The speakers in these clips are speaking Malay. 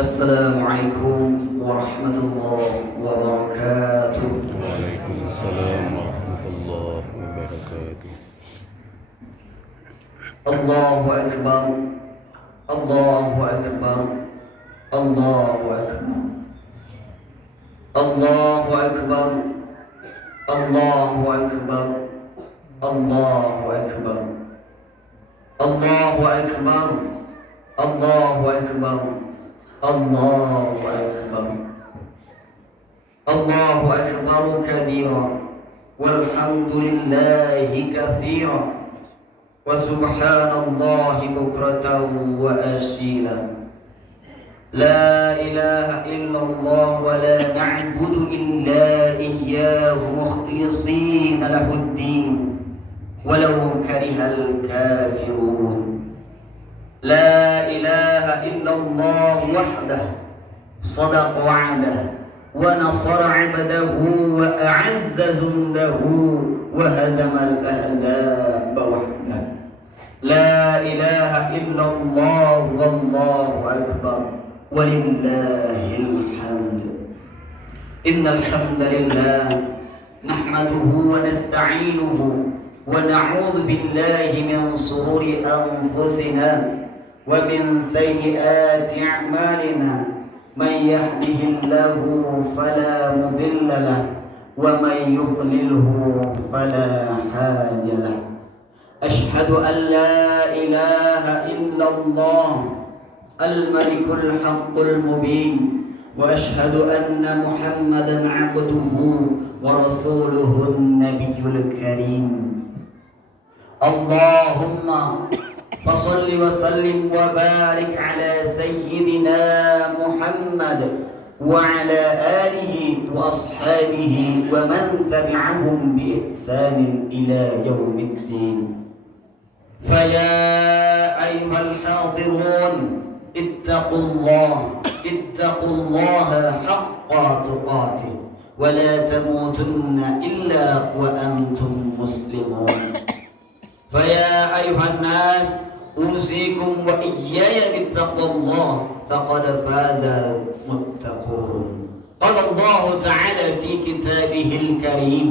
Assalamualaikum warahmatullahi wabarakatuh. Waalaikumsalam warahmatullahi wabarakatuh. Allahu akbar. Allahu akbar. Allahu akbar. Allahu akbar. Allahu akbar. Allahu akbar. Allahu akbar. Allahu akbar. Allahu akbar. Allahu akbar kabira walhamdulillahi katsira wa subhanallahi bukratan wa asila. La ilaha illallah wa la na'budu illa iyyahu mukhlishina lahuddin walau karihal kafirun. لا إله إلا الله وحده صدق وعده ونصر عبده وأعز جنده وهزم الأحزاب وحده. لا إله إلا الله والله أكبر ولله الحمد. إن الحمد لله نحمده ونستعينه ونعوذ بالله من شرور أنفسنا ومن سيئات أعمالنا. من يهده الله فلا مضل له ومن يضلله فلا هادي له. أشهد أن لا إله إلا الله الملك الحق المبين وأشهد أن محمدا عبده ورسوله النبي الكريم. اللهم فصل وسلم وبارك على سيدنا محمد وعلى آله وأصحابه ومن تبعهم بإحسان إلى يوم الدين. فيا أيها الحاضرون اتقوا الله حق تقاته ولا تموتن إلا وأنتم مسلمون. فيا أيها الناس أوصيكم وإياي بتقوى الله فقد فاز المتقون. قال الله تعالى في كتابه الكريم: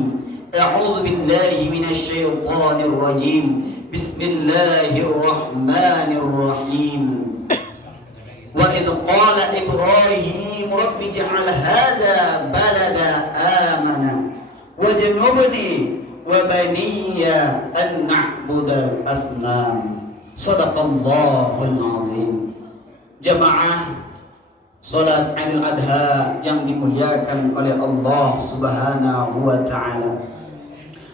أعوذ بالله من الشيطان الرجيم. بسم الله الرحمن الرحيم. وإذ قال إبراهيم رب اجعل هذا بلدا آمنا واجنبني وبني أن نعبد الأصنام. Sadaqallahul azim. Jamaah salat Idul Adha yang dimuliakan oleh Allah Subhanahu wa taala.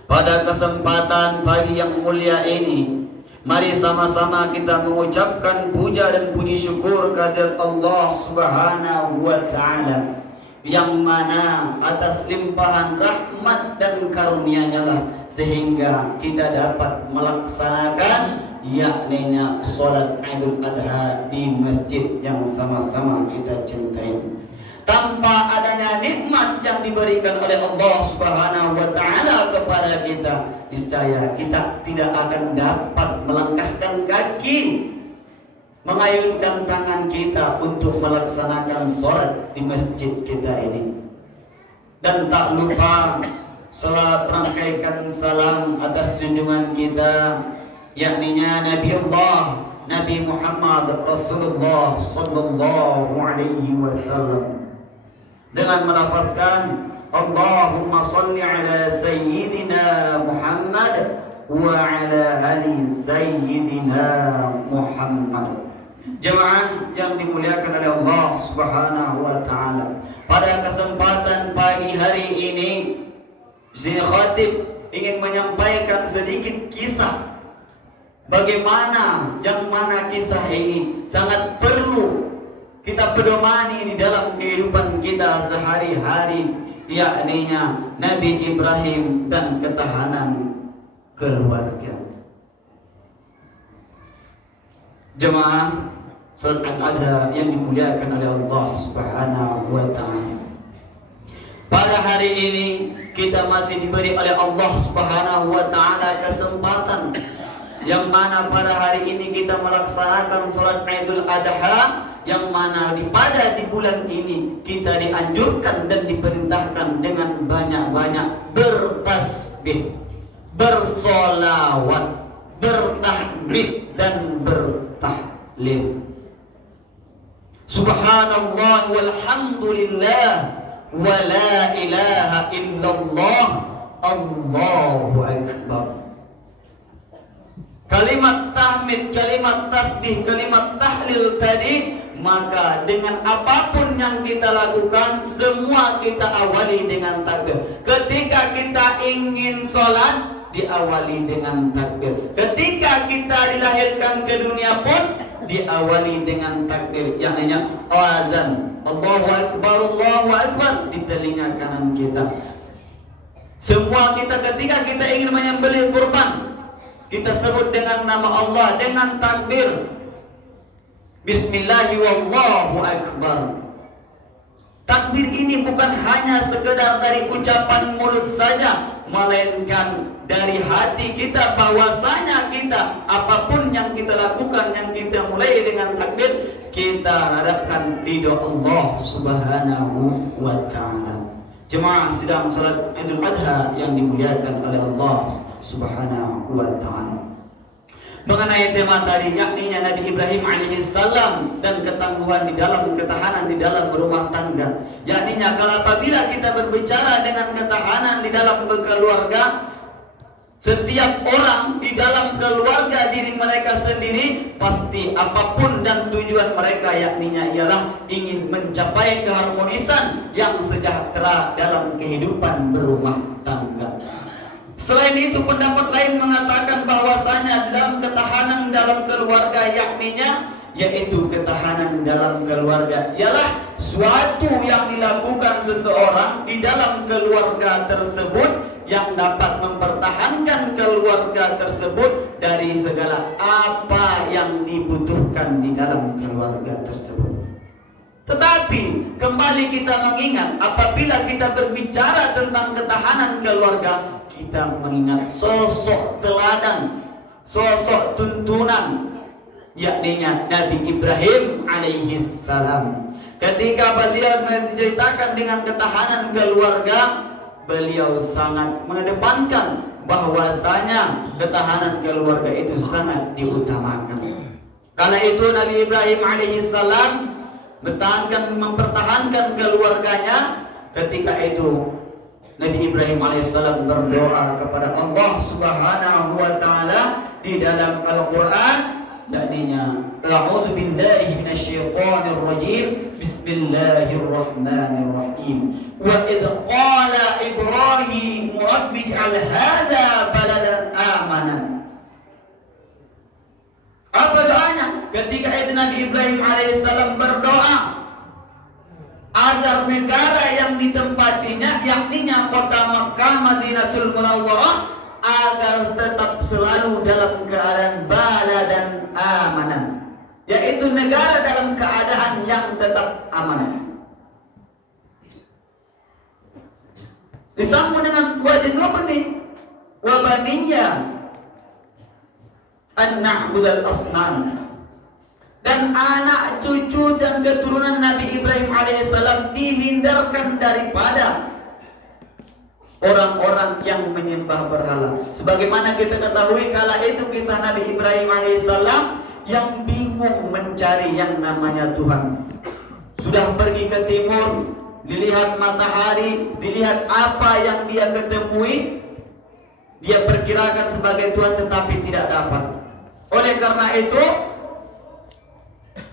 Pada kesempatan pagi yang mulia ini, mari sama-sama kita mengucapkan puja dan puji syukur kehadirat Allah Subhanahu wa taala, yang mana atas limpahan rahmat dan karunia-Nya lah sehingga kita dapat melaksanakan yakninya salat Idul Adha di masjid yang sama-sama kita cintai. Tanpa adanya nikmat yang diberikan oleh Allah Subhanahu wa taala kepada kita, niscaya kita tidak akan dapat melangkahkan kaki, mengayunkan tangan kita untuk melaksanakan sholat di masjid kita ini. Dan tak lupa salat rangkaikan salam atas junjungan kita, yakninya Nabi Muhammad Rasulullah sallallahu alaihi wasallam, dengan melafazkan Allahumma salli ala sayyidina Muhammad wa ala ali sayyidina Muhammad. Jemaah yang dimuliakan oleh Allah Subhanahu wa taala, pada kesempatan pagi hari ini Syekh Khatib ingin menyampaikan sedikit kisah. Bagaimana yang mana kisah ini sangat perlu kita pedomani di dalam kehidupan kita sehari-hari, yakninya Nabi Ibrahim dan ketahanan keluarga. Jemaah salat Al-Adha yang dimuliakan oleh Allah Subhanahu wa taala. Pada hari ini kita masih diberi oleh Allah Subhanahu wa taala kesempatan yang mana pada hari ini kita melaksanakan salat Idul Adha, yang mana pada di bulan ini kita dianjurkan dan diperintahkan dengan banyak-banyak bertasbih, bersolawat, bertahmid dan bertahlil. Subhanallah walhamdulillah wa la ilaha illallah, Allahu akbar. Kalimat tahmid, kalimat tasbih, kalimat tahlil tadi, maka dengan apapun yang kita lakukan, semua kita awali dengan takbir. Ketika kita ingin sholat, diawali dengan takbir. Ketika kita dilahirkan ke dunia pun, diawali dengan takbir, yakni azan, Allahu akbar, Allahu akbar di telinga kanan kita. Semua kita ketika kita ingin menyembelih kurban, kita sebut dengan nama Allah dengan takbir. Bismillahi wallahu akbar. Takbir ini bukan hanya sekedar dari ucapan mulut saja, melainkan dari hati kita, bahwasanya kita apapun yang kita lakukan, yang kita mulai dengan takbir, kita harapkan ridho Allah Subhanahu wa taala. Jemaah sedang salat Idul Adha yang dimuliakan oleh Allah Subhanahu wa taala. Mengenai tema tadi, yakni Nabi Ibrahim alaihissalam dan ketangguhan di dalam ketahanan di dalam rumah tangga. Yakni kalau apabila kita berbicara dengan ketahanan di dalam keluarga, setiap orang di dalam keluarga diri mereka sendiri pasti apapun dan tujuan mereka, yakni ialah ingin mencapai keharmonisan yang sejahtera dalam kehidupan berumah tangga. Selain itu, pendapat lain mengatakan bahwasanya dalam ketahanan dalam keluarga, yaitu ketahanan dalam keluarga ialah suatu yang dilakukan seseorang di dalam keluarga tersebut yang dapat mempertahankan keluarga tersebut dari segala apa yang dibutuhkan di dalam keluarga tersebut. Tetapi kembali kita mengingat, apabila kita berbicara tentang ketahanan keluarga, kita mengingat sosok teladan, sosok tuntunan, yakni Nabi Ibrahim alaihissalam. Ketika beliau menceritakan dengan ketahanan keluarga, beliau sangat mengedepankan bahwasanya ketahanan keluarga itu sangat diutamakan. Karena itu Nabi Ibrahim alaihissalam mempertahankan keluarganya. Ketika itu Nabi Ibrahim alaihissalam berdoa kepada Allah Subhanahu wa taala di dalam Al-Qur'an, yakni a'udzu billahi minasyaitonir rajim, bismillahirrahmanirrahim. Wa idz qala Ibrahim rabbi ij'al hadza baladan amanan. Apa doanya? Ketika itu Nabi Ibrahim alaihissalam berdoa agar negara yang ditempatinya, yakni kota Makkah, Madinatul Munawwarah, agar tetap selalu dalam keadaan bala dan amanan, yaitu negara dalam keadaan yang tetap aman. Disambung dengan wajib wa baniya an na'budal asnam. Dan anak cucu dan keturunan Nabi Ibrahim alaihissalam dihindarkan daripada orang-orang yang menyembah berhala. Sebagaimana kita ketahui, kala itu kisah Nabi Ibrahim alaihissalam yang bingung mencari yang namanya Tuhan. Sudah pergi ke timur, dilihat matahari, dilihat apa yang dia ketemui, dia perkirakan sebagai Tuhan, tetapi tidak dapat. Oleh karena itu,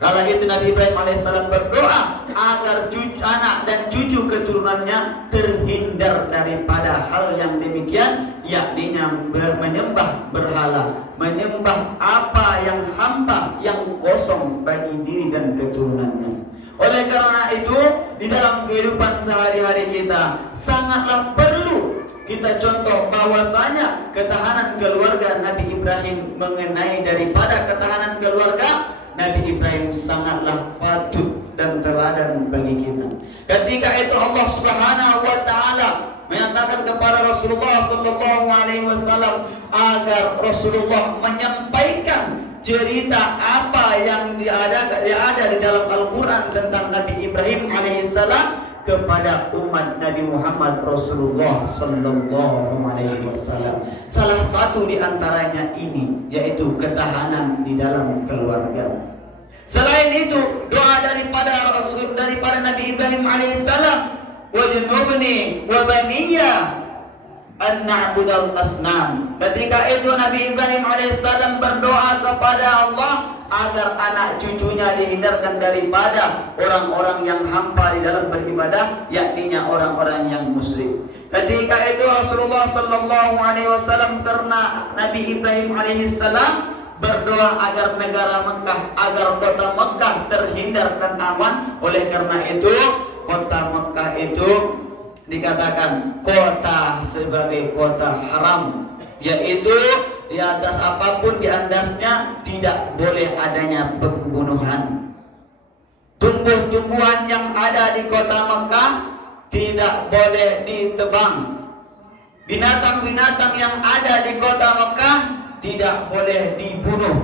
kala itu Nabi Ibrahim alaihissalam berdoa agar anak dan cucu keturunannya terhindar daripada hal yang demikian, yakni menyembah berhala, menyembah apa yang hampa, yang kosong bagi diri dan keturunannya. Oleh karena itu, di dalam kehidupan sehari-hari kita sangatlah perlu kita contoh bahwasanya ketahanan keluarga Nabi Ibrahim mengenai daripada ketahanan keluarga Nabi Ibrahim sangatlah patut dan teladan bagi kita. Ketika itu Allah Subhanahu wa taala menyatakan kepada Rasulullah sallallahu alaihi wasallam agar Rasulullah menyampaikan cerita apa yang ada di dalam Al-Qur'an tentang Nabi Ibrahim alaihissalam kepada umat Nabi Muhammad Rasulullah sallallahu alaihi wasallam. Salah satu di antaranya ini yaitu ketahanan di dalam keluarga. Selain itu, doa daripada Nabi Ibrahim alaihissalam, wajnubni wa baniya an na'budal asnam. Ketika itu Nabi Ibrahim alaihissalam berdoa kepada Allah agar anak cucunya dihindarkan daripada orang-orang yang hampa di dalam beribadah, yakninya orang-orang yang musyrik. Ketika itu Rasulullah sallallahu alaihi wasallam karena Nabi Ibrahim alaihissalam berdoa agar negara Mekah, agar kota Mekah terhindar dan aman. Oleh karena itu kota Mekah itu dikatakan kota sebagai kota haram, yaitu di atas apapun di atasnya tidak boleh adanya pembunuhan. Tumbuh-tumbuhan yang ada di kota Mekah tidak boleh ditebang. Binatang-binatang yang ada di kota Mekah tidak boleh dibunuh.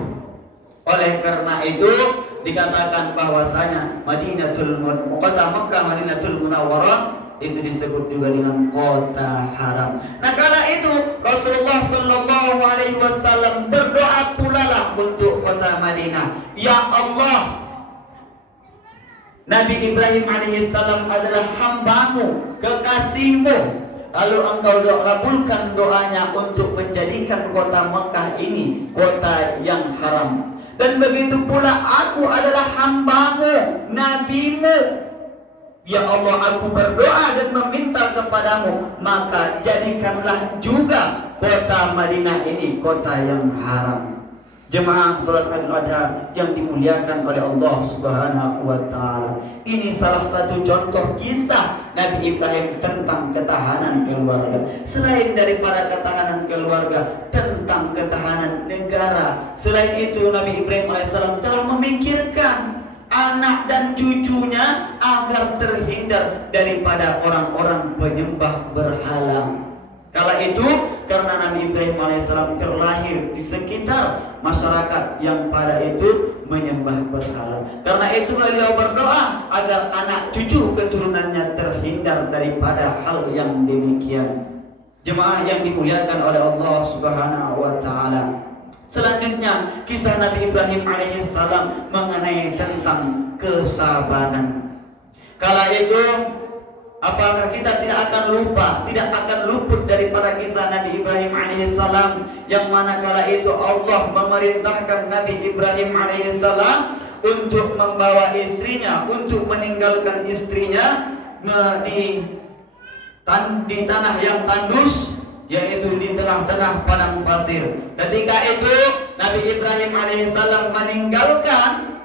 Oleh karena itu dikatakan bahwasanya kota Mekah Madinatul Munawwarah itu disebut juga dengan kota haram. Nah, kala itu Rasulullah sallallahu alaihi wasallam berdoa pula lah untuk kota Madinah. Ya Allah, Nabi Ibrahim alaihissalam adalah hambamu, kekasihmu. Lalu engkau kabulkan doanya untuk menjadikan kota Mekah ini kota yang haram. Dan begitu pula aku adalah hambamu, nabimu. Ya Allah, aku berdoa dan meminta kepadamu, maka jadikanlah juga kota Madinah ini kota yang haram. Jemaah salat Idul Adha yang dimuliakan oleh Allah Subhanahu wa taala. Ini salah satu contoh kisah Nabi Ibrahim tentang ketahanan keluarga. Selain daripada ketahanan keluarga, tentang ketahanan negara. Selain itu Nabi Ibrahim alaihissalam telah memikirkan anak dan cucunya agar terhindar daripada orang-orang penyembah berhala. Kala itu karena Nabi Ibrahim alaihissalam terlahir di sekitar masyarakat yang pada itu menyembah berhala. Karena itu beliau berdoa agar anak cucu keturunannya terhindar daripada hal yang demikian. Jemaah yang dimuliakan oleh Allah Subhanahu wa taala. Selanjutnya kisah Nabi Ibrahim alaihissalam mengenai tentang kesabaran. Kala itu apakah kita tidak akan lupa, tidak akan luput daripada kisah Nabi Ibrahim alaihissalam, yang mana kala itu Allah memerintahkan Nabi Ibrahim alaihissalam untuk membawa istrinya, untuk meninggalkan istrinya di tanah yang tandus, yaitu di tengah-tengah padang pasir. Ketika itu Nabi Ibrahim alaihissalam meninggalkan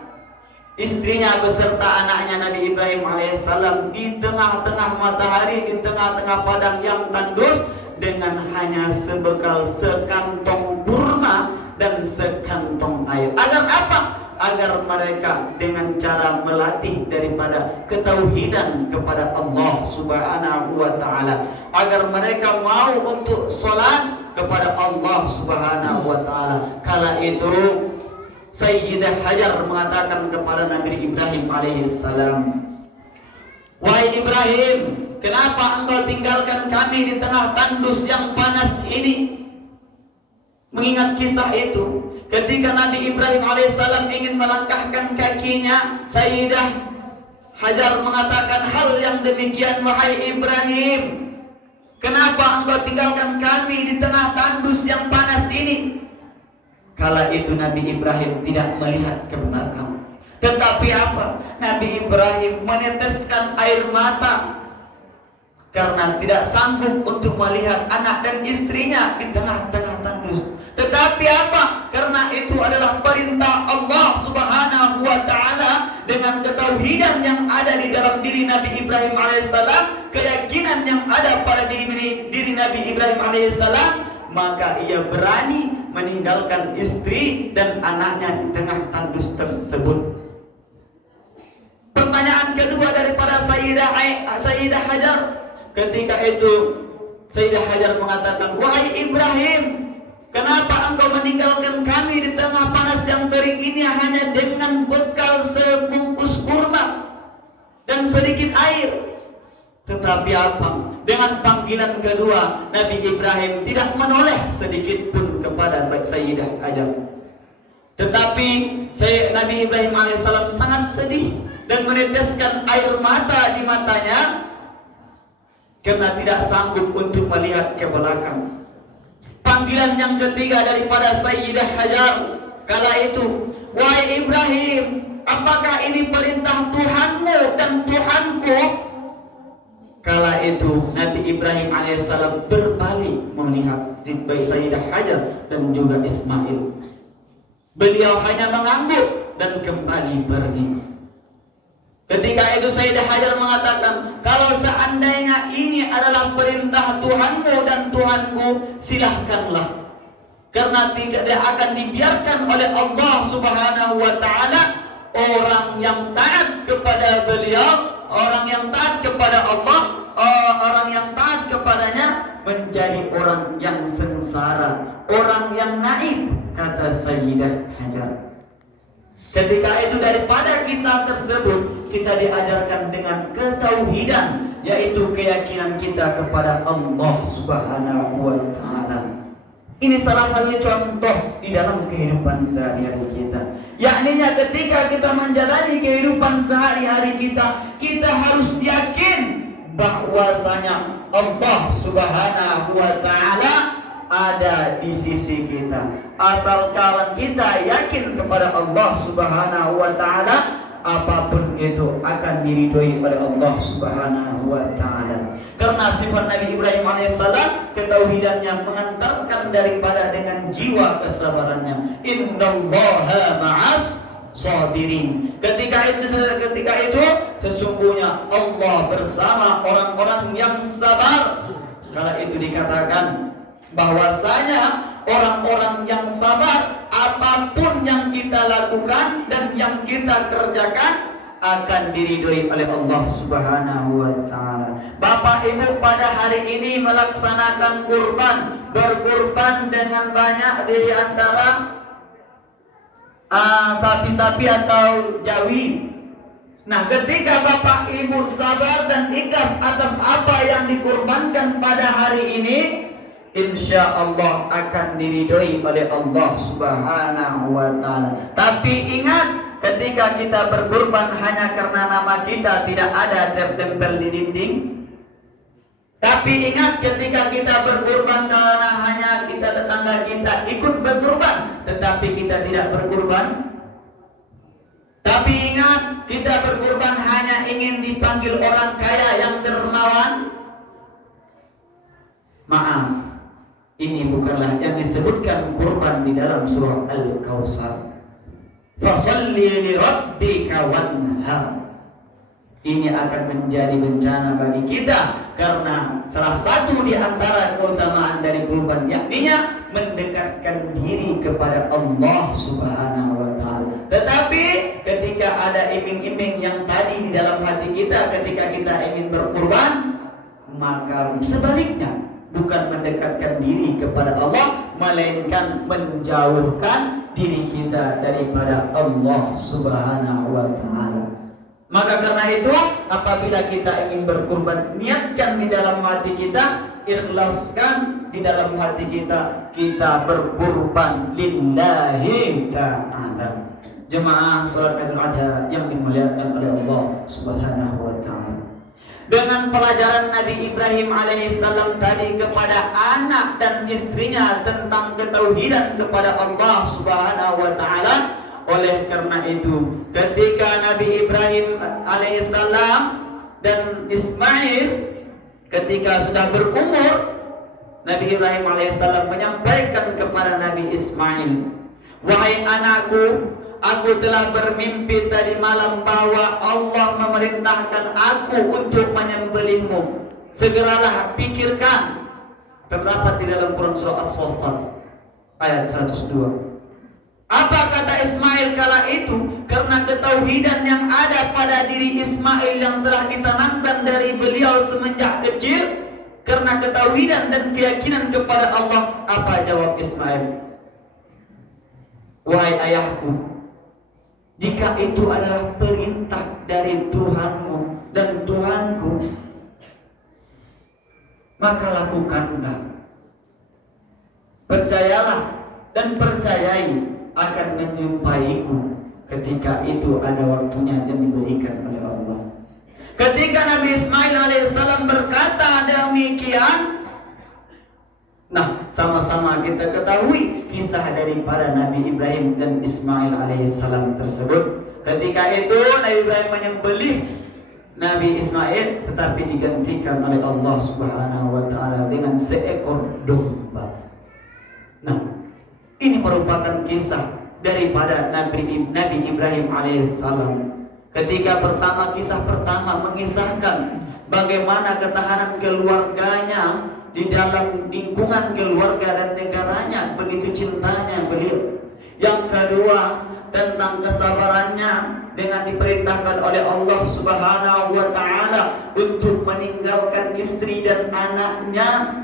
istrinya beserta anaknya Nabi Ibrahim alaihissalam di tengah-tengah matahari, di tengah-tengah padang yang tandus, dengan hanya sebekal sekantong kurma dan sekantong air. Agar apa? Agar mereka dengan cara melatih daripada ketauhidan kepada Allah Subhanahu wa taala, agar mereka mau untuk salat kepada Allah Subhanahu wa taala. Kala itu Sayyidah Hajar mengatakan kepada Nabi Ibrahim alaihissalam, wahai Ibrahim, kenapa engkau tinggalkan kami di tengah tandus yang panas ini? Mengingat kisah itu, ketika Nabi Ibrahim alaihissalam ingin melangkahkan kakinya, Sayyidah Hajar mengatakan hal yang demikian, wahai Ibrahim, kenapa engkau tinggalkan kami di tengah tandus yang panas ini? Kala itu Nabi Ibrahim tidak melihat ke belakang. Tetapi apa? Nabi Ibrahim meneteskan air mata karena tidak sanggup untuk melihat anak dan istrinya di tengah-tengah tandus. Tetapi apa? Karena itu adalah perintah Allah Subhanahu wa taala, dengan ketahuan ketauhidan yang ada di dalam diri Nabi Ibrahim alaihissalam, keyakinan yang ada pada diri Nabi Ibrahim alaihissalam, maka ia berani meninggalkan istri dan anaknya di tengah tandus tersebut. Pertanyaan kedua daripada Sayyidah Hajar, ketika itu Sayyidah Hajar mengatakan, "Wahai Ibrahim, kenapa engkau meninggalkan kami di tengah panas yang terik ini hanya dengan bekal sebungkus kurma dan sedikit air?" Tetapi apa? Dengan panggilan kedua, Nabi Ibrahim tidak menoleh sedikit pun kepada Sayyidah Hajar. Tetapi Nabi Ibrahim alaihissalam sangat sedih dan meneteskan air mata di matanya karena tidak sanggup untuk melihat ke belakang. Panggilan yang ketiga daripada Sayyidah Hajar kala itu, "Wahai Ibrahim, apakah ini perintah Tuhanmu dan Tuhanku?" Kala itu Nabi Ibrahim alaihissalam berbalik melihat Sayyidah Hajar dan juga Ismail. Beliau hanya mengangguk dan kembali pergi. Ketika itu Sayyidah Hajar mengatakan, "Kalau seandainya ini adalah perintah Tuhanmu dan Tuhanku, silahkanlah. Karena tidak akan dibiarkan oleh Allah Subhanahu wa Ta'ala orang yang taat kepada beliau, orang yang taat kepada Allah, orang yang taat kepadanya menjadi orang yang sengsara, orang yang naif," kata Sayyidah Hajar. Ketika itu daripada kisah tersebut kita diajarkan dengan ketauhidan, yaitu keyakinan kita kepada Allah Subhanahu wa Ta'ala. Ini salah satu contoh di dalam kehidupan sehari-hari kita. Yakninya ketika kita menjalani kehidupan sehari-hari kita, kita harus yakin bahwasanya Allah Subhanahu wa Ta'ala ada di sisi kita. Asalkan kita yakin kepada Allah Subhanahu wa Ta'ala, apapun itu akan diridhoi oleh Allah Subhanahu wa Ta'ala. Karena sifat Nabi Ibrahim alaihissalam, ketauhidannya mengantarkan daripada dengan jiwa kesabarannya. Innallaha ma'as sabirin. Ketika itu sesungguhnya Allah bersama orang-orang yang sabar. Kala itu dikatakan bahwasanya orang-orang yang sabar, apapun yang kita lakukan dan yang kita kerjakan akan diridhoi oleh Allah Subhanahu wa Ta'ala. Bapak Ibu pada hari ini melaksanakan kurban, berkurban dengan banyak di antara sapi-sapi atau jawi. Nah, ketika Bapak Ibu sabar dan ikhlas atas apa yang dikurbankan pada hari ini, insya Allah akan diridhoi oleh Allah Subhanahu wa Ta'ala. Tapi ingat, ketika kita berkurban hanya karena nama kita tidak ada tertempel di dinding. Tapi ingat, ketika kita berkurban karena hanya kita tetangga kita ikut berkurban, tetapi kita tidak berkurban. Tapi ingat, kita berkurban hanya ingin dipanggil orang kaya yang dermawan. Maaf, ini bukanlah yang disebutkan kurban di dalam surah Al-Kautsar. Fasalli li rabbika wanhar. Ini akan menjadi bencana bagi kita karena salah satu di antara keutamaan dari kurban yakninya mendekatkan diri kepada Allah Subhanahu wa Ta'ala. Tetapi ketika ada iming-iming yang tadi di dalam hati kita ketika kita ingin berkurban, maka sebaliknya bukan mendekatkan diri kepada Allah, melainkan menjauhkan diri kita daripada Allah Subhanahu wa Ta'ala. Maka karena itu, apabila kita ingin berkurban, niatkan di dalam hati kita, ikhlaskan di dalam hati kita, kita berkurban lillahi ta'ala. Jemaah salat Idul Adha yang dimuliakan oleh Allah Subhanahu wa Ta'ala. Dengan pelajaran Nabi Ibrahim alaihissalam tadi kepada anak dan istrinya tentang ketauhidan kepada Allah Subhanahu wa Ta'ala, oleh karena itu ketika Nabi Ibrahim alaihissalam dan Ismail ketika sudah berumur, Nabi Ibrahim alaihissalam menyampaikan kepada Nabi Ismail, "Wahai anakku, Aku telah bermimpi tadi malam bahwa Allah memerintahkan aku untuk menyembelihmu. Segeralah pikirkan. Terdapat di dalam Quran surah As-Saffat ayat 102. Apa kata Ismail kala itu? Karena ketauhidan yang ada pada diri Ismail yang telah ditanamkan dari beliau semenjak kecil, karena ketauhidan dan keyakinan kepada Allah. Apa jawab Ismail? Wahai ayahku, jika itu adalah perintah dari Tuhanmu dan Tuhanku, maka lakukanlah. Percayalah dan percayai akan menyumpaiku ketika itu ada waktunya yang diberikan oleh Allah. Ketika Nabi Ismail alaihissalam berkata demikian, nah sama-sama kita ketahui kisah daripada Nabi Ibrahim dan Ismail alaihissalam tersebut. Ketika itu Nabi Ibrahim menyembelih Nabi Ismail, tetapi digantikan oleh Allah Subhanahu wa taala dengan seekor domba. Nah, ini merupakan kisah daripada Nabi Ibrahim alaihissalam. Ketika kisah pertama mengisahkan bagaimana ketahanan keluarganya di dalam lingkungan keluarga dan negaranya, begitu cintanya beliau. Yang kedua tentang kesabarannya dengan diperintahkan oleh Allah Subhanahu wa taala untuk meninggalkan istri dan anaknya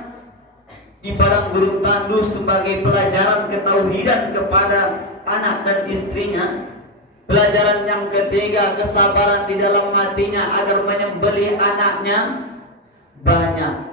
di padang gurun tandu sebagai pelajaran ketauhidan kepada anak dan istrinya. Pelajaran yang ketiga, kesabaran di dalam hatinya agar menyembelih anaknya banyak.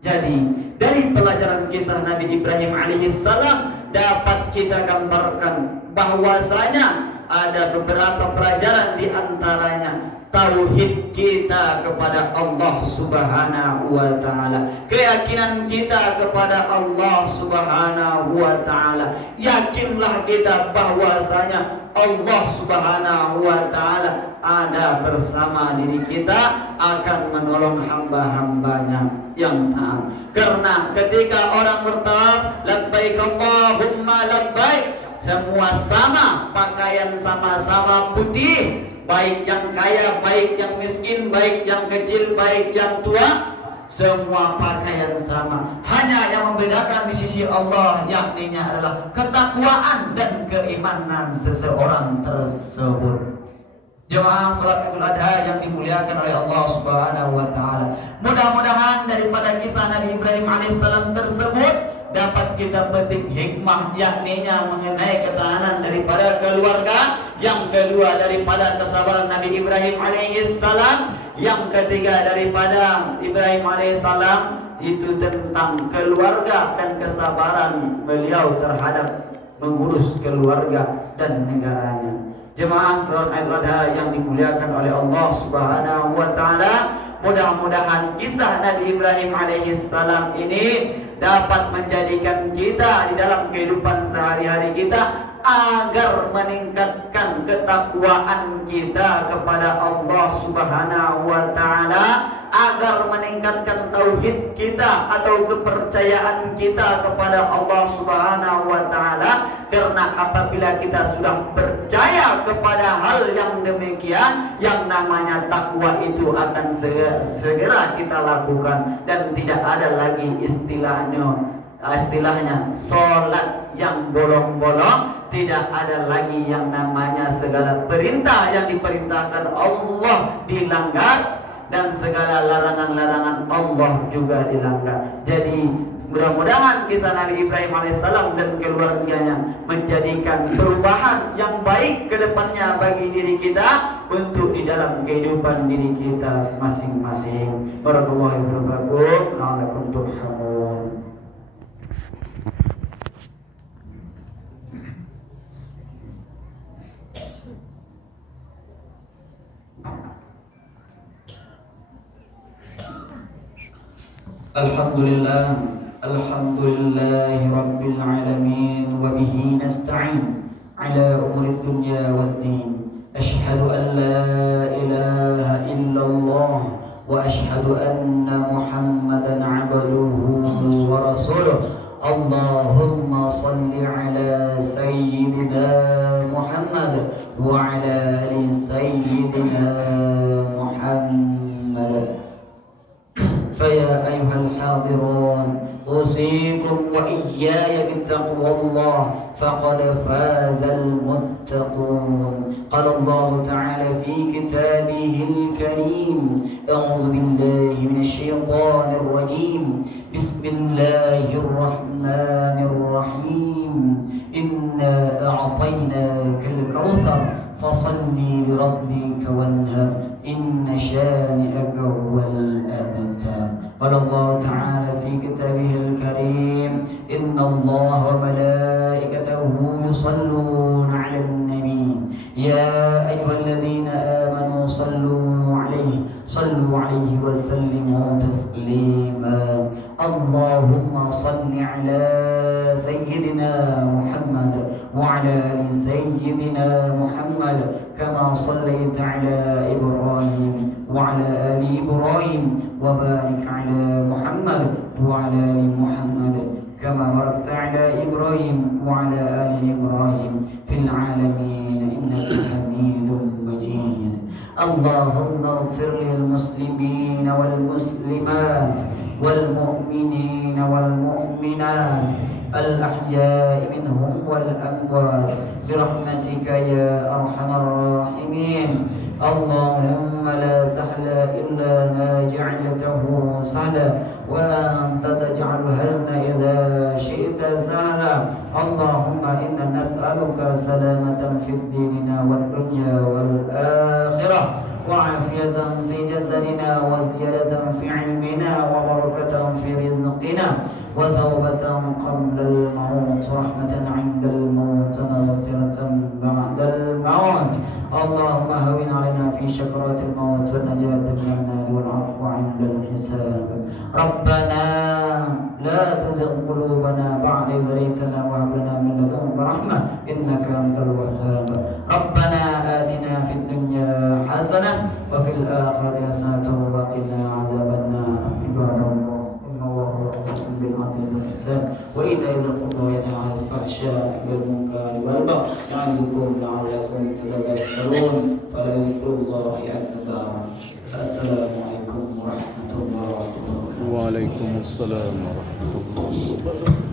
Jadi dari pelajaran kisah Nabi Ibrahim alaihissalam dapat kita gambarkan bahwasanya ada beberapa pelajaran, di antaranya tauhid kita kepada Allah Subhanahu wa taala, keyakinan kita kepada Allah Subhanahu wa taala. Yakinlah kita bahwasanya Allah Subhanahu wa taala ada bersama diri kita, akan menolong hamba-hambanya yang taat. Karena ketika orang bertawaf, labbaik Allahumma labbaik, semua sama, pakaian sama-sama putih, baik yang kaya, baik yang miskin, baik yang kecil, baik yang tua, semua pakaian sama. Hanya yang membedakan di sisi Allah yakninya adalah ketakwaan dan keimanan seseorang tersebut. Jemaah salat Idul Adha yang dimuliakan oleh Allah Subhanahu wa taala. Mudah-mudahan daripada kisah Nabi Ibrahim alaihissalam tersebut dapat kita petik hikmah, yakninya mengenai ketahanan daripada keluarga. Yang kedua daripada kesabaran Nabi Ibrahim alaihissalam. Yang ketiga daripada Ibrahim alaihissalam itu tentang keluarga dan kesabaran beliau terhadap mengurus keluarga dan negaranya. Jemaah salat Idul Adha yang dimuliakan oleh Allah Subhanahu wa taala, mudah-mudahan kisah Nabi Ibrahim alaihissalam ini dapat menjadikan kita di dalam kehidupan sehari-hari kita agar meningkatkan ketakwaan kita kepada Allah Subhanahu wa taala, agar meningkatkan tauhid kita atau kepercayaan kita kepada Allah Subhanahu wa taala. Karena apabila kita sudah percaya kepada hal yang demikian, yang namanya takwa itu akan segera kita lakukan, dan tidak ada lagi istilahnya sholat yang bolong-bolong, tidak ada lagi yang namanya segala perintah yang diperintahkan Allah dilanggar, dan segala larangan-larangan Allah juga dilanggar. Jadi mudah-mudahan kisah Nabi Ibrahim alaihissalam dan keluarganya menjadikan perubahan yang baik ke depannya bagi diri kita untuk di dalam kehidupan diri kita masing-masing. Barakallahu fiikum wa la'allakum turhamun. Alhamdulillahi Rabbil Alamin, wa bihi nasta'in ala umuri dunya waddin. Ashhadu an la ilaha illallah wa ashhadu anna Muhammadan abduhu wa rasuluh. Allahumma salli ala sayyidina Muhammad آل سيدنا محمد. فيا أيها الحاضرون أوصيكم وإياي بتقوى الله فقد فاز المتقون. قال الله تعالى في كتابه الكريم: أعوذ بالله من الشيطان الرجيم، بسم الله الرحمن الرحيم، إنا أعطيناك الكوثر فصل لربك وانهر إن شانئك هو الأبتر. قال الله تعالى في كتابه الكريم: إن الله وملائكته يصلون على النبي يا أيها الذين آمنوا صلوا عليه وسلموا تسليما. اللهم صل على سيدنا محمد وعلى آل سيدنا محمد كما صليت على إبراهيم وعلى آل إبراهيم، وبارك على محمد وعلى آل محمد كما باركت على إبراهيم وعلى آل إبراهيم في العالمين إنك حميد مجيد. اللهم اغفر للمسلمين والمسلمات والمؤمنين والمؤمنات الأحياء منهم والأموات برحمتك يا أرحم الراحمين. اللهم لا سهل إلا ما جعلته سهلا وأنت تجعل الحزن إذا شئت سهلا. اللهم إنا نسألك سلامة في ديننا والدنيا والآخرة، وعافية في جسدنا، وزيادة في علمنا، وبركة في رزقنا، وتوبة قبل الموت، رحمة عند الموت، مغفرة بعد الموت. اللهم هون علينا في شكرات الموت والنجاة من النار والعفو عند الحساب. ربنا لا تزغ قلوبنا بعد إذ هديتنا وهب لنا من لدنك رحمة إنك أنت الوهاب. ربنا آتنا في الدنيا حسنة وفي الآخرة حسنة وقنا عذاب النار. عباد الله إن الله يأمر بالعدل والإحسان وإيتاء ذي القربى وينهى عن الفحشاء والمنكر والبغي يعظكم لعلكم تذكرون. فلذكر الله أكبر. السلام عليكم ورحمة الله وبركاته. وعليكم السلام ورحمة الله وبركاته.